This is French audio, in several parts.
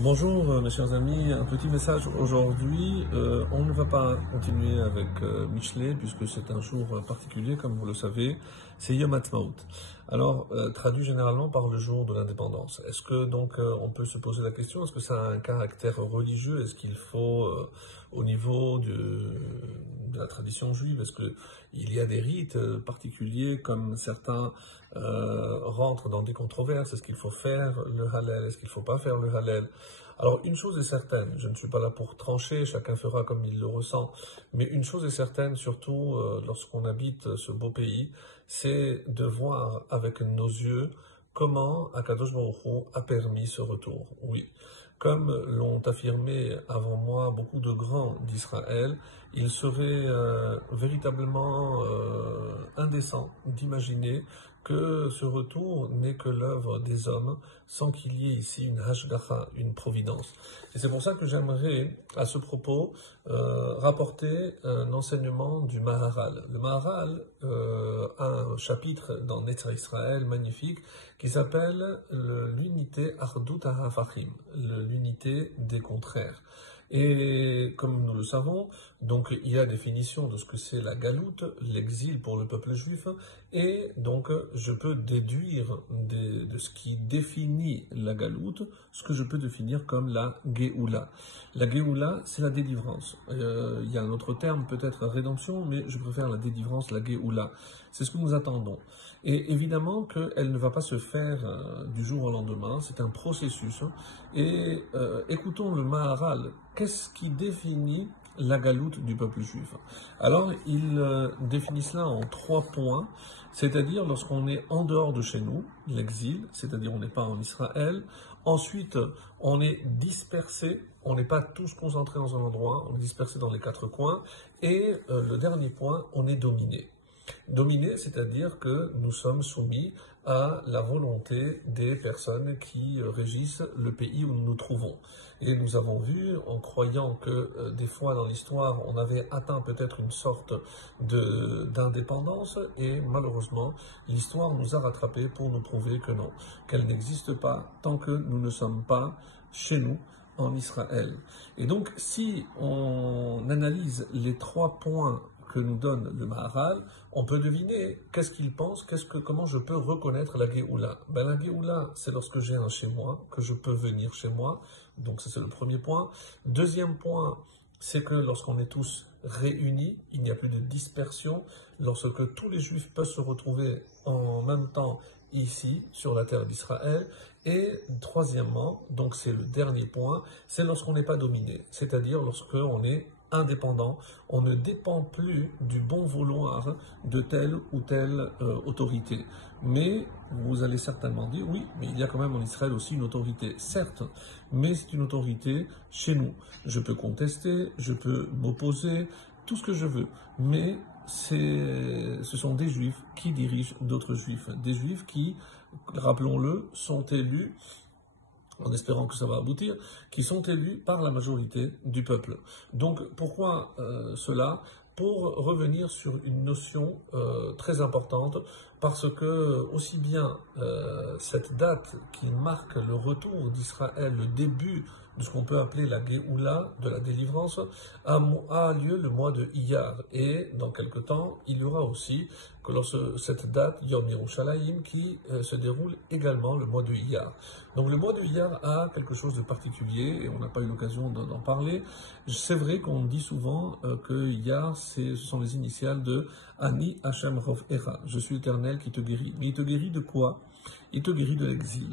Bonjour mes chers amis, un petit message aujourd'hui. On ne va pas continuer avec Michelet puisque c'est un jour particulier comme vous le savez, c'est Yom Ha'atzmaut. Alors traduit généralement par le jour de l'indépendance. Est-ce que donc on peut se poser la question, est-ce que ça a un caractère religieux? Est-ce qu'il faut au niveau de la tradition juive, est-ce qu'il y a des rites particuliers comme certains rentrent dans des controverses? Est-ce qu'il faut faire le Hallel? Est-ce qu'il ne faut pas faire le Hallel? Alors, une chose est certaine, je ne suis pas là pour trancher, chacun fera comme il le ressent, mais une chose est certaine, surtout lorsqu'on habite ce beau pays, c'est de voir avec nos yeux comment Akadosh Baruch Hu a permis ce retour. Oui, comme l'ont affirmé avant moi beaucoup de grands d'Israël, il serait véritablement indécent d'imaginer que ce retour n'est que l'œuvre des hommes sans qu'il y ait ici une hashgacha, une providence. Et c'est pour ça que j'aimerais, à ce propos, rapporter un enseignement du Maharal. Le Maharal a un chapitre dans Netzer Israël magnifique qui s'appelle l'unité Ardut HaHafachim, l'unité des contraires. Et comme nous le savons, donc il y a définition de ce que c'est la galoute, l'exil pour le peuple juif, et donc je peux déduire de ce qui définit la galoute, ce que je peux définir comme la Géoula. La Géoula, c'est la délivrance. Il y a un autre terme, peut-être rédemption, mais je préfère la délivrance, la Géoula. C'est ce que nous attendons. Et évidemment qu'elle ne va pas se faire du jour au lendemain, c'est un processus. Et écoutons le Maharal. Qu'est-ce qui définit la galoute du peuple juif? Alors, il définit cela en 3 points, c'est-à-dire lorsqu'on est en dehors de chez nous, l'exil, c'est-à-dire on n'est pas en Israël. Ensuite, on est dispersé, on n'est pas tous concentrés dans un endroit, on est dispersé dans les 4 coins. Et le dernier point, on est dominé. Dominé, c'est-à-dire que nous sommes soumis à la volonté des personnes qui régissent le pays où nous nous trouvons. Et nous avons vu, en croyant que des fois dans l'histoire, on avait atteint peut-être une sorte d'indépendance, et malheureusement, l'histoire nous a rattrapés pour nous prouver que non, qu'elle n'existe pas tant que nous ne sommes pas chez nous, en Israël. Et donc, si on analyse les 3 points que nous donne le Maharal, on peut deviner qu'est-ce qu'il pense, comment je peux reconnaître la Géoula. La Géoula, c'est lorsque j'ai un chez moi, que je peux venir chez moi, donc ça c'est le premier point. Deuxième point, c'est que lorsqu'on est tous réunis, il n'y a plus de dispersion, lorsque tous les Juifs peuvent se retrouver en même temps ici, sur la terre d'Israël. Et troisièmement, donc c'est le dernier point, c'est lorsqu'on n'est pas dominé, c'est-à-dire lorsqu'on est indépendant, on ne dépend plus du bon vouloir de telle ou telle autorité. Mais vous allez certainement dire, oui, mais il y a quand même en Israël aussi une autorité, certes, mais c'est une autorité chez nous. Je peux contester, je peux m'opposer, tout ce que je veux, mais ce sont des juifs qui dirigent d'autres juifs, des juifs qui, rappelons-le, sont élus, en espérant que ça va aboutir, qui sont élus par la majorité du peuple. Donc pourquoi cela? Pour revenir sur une notion très importante, parce que aussi bien cette date qui marque le retour d'Israël, le début de ce qu'on peut appeler la Géoula, de la délivrance, a lieu le mois de Iyar. Et dans quelque temps, il y aura aussi que cette date, Yom Yerushalayim, qui se déroule également le mois de Iyar. Donc le mois de Iyar a quelque chose de particulier, et on n'a pas eu l'occasion d'en parler. C'est vrai qu'on dit souvent que Iyar, ce sont les initiales de Ani Hashem Rof'echa, je suis l'Éternel qui te guérit. Mais il te guérit de quoi? Il te guérit de l'exil.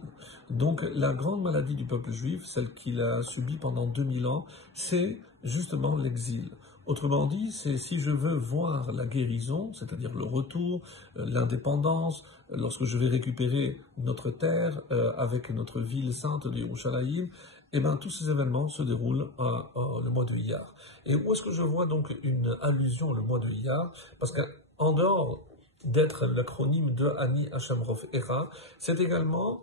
Donc la grande maladie du peuple juif, celle qu'il a subie pendant 2000 ans, c'est justement l'exil. Autrement dit, c'est si je veux voir la guérison, c'est-à-dire le retour, l'indépendance, lorsque je vais récupérer notre terre avec notre ville sainte de Yerushalayim, eh bien, tous ces événements se déroulent le mois de Iyar. Et où est-ce que je vois donc une allusion le mois de Iyar? Parce qu'en dehors d'être l'acronyme de Ani Hashem Rof'echa, c'est également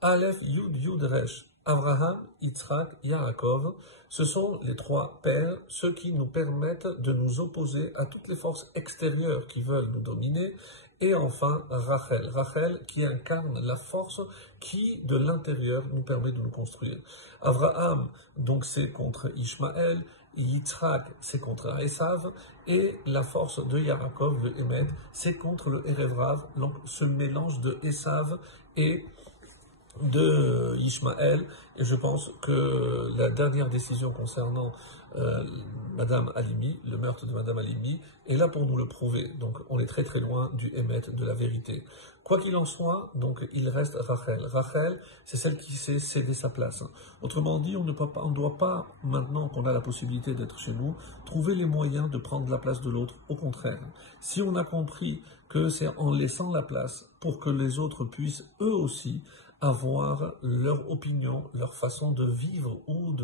Aleph Yud Yud Resh. Abraham, Yitzhak, Yaakov, ce sont les 3 pères, ceux qui nous permettent de nous opposer à toutes les forces extérieures qui veulent nous dominer, Et enfin, Rachel. Rachel qui incarne la force qui, de l'intérieur, nous permet de nous construire. Abraham, donc c'est contre Ishmaël, Yitzhak, c'est contre Esav, et la force de Yaakov, le Hémed, c'est contre le Erevrav, donc ce mélange de Esav et de Ishmaël. Et je pense que la dernière décision concernant Madame Halimi, le meurtre de Madame Halimi, est là pour nous le prouver. Donc on est très très loin du Hémet, de la vérité. Quoi qu'il en soit, donc il reste Rachel. Rachel, c'est celle qui sait céder sa place. Autrement dit, on ne doit pas, maintenant qu'on a la possibilité d'être chez nous, trouver les moyens de prendre la place de l'autre. Au contraire, si on a compris que c'est en laissant la place pour que les autres puissent eux aussi avoir leur opinion, leur façon de vivre ou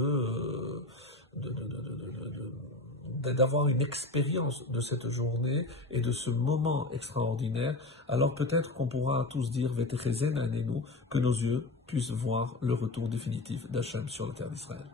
d'avoir une expérience de cette journée et de ce moment extraordinaire, alors peut-être qu'on pourra tous dire que nos yeux puissent voir le retour définitif d'Hachem sur la terre d'Israël.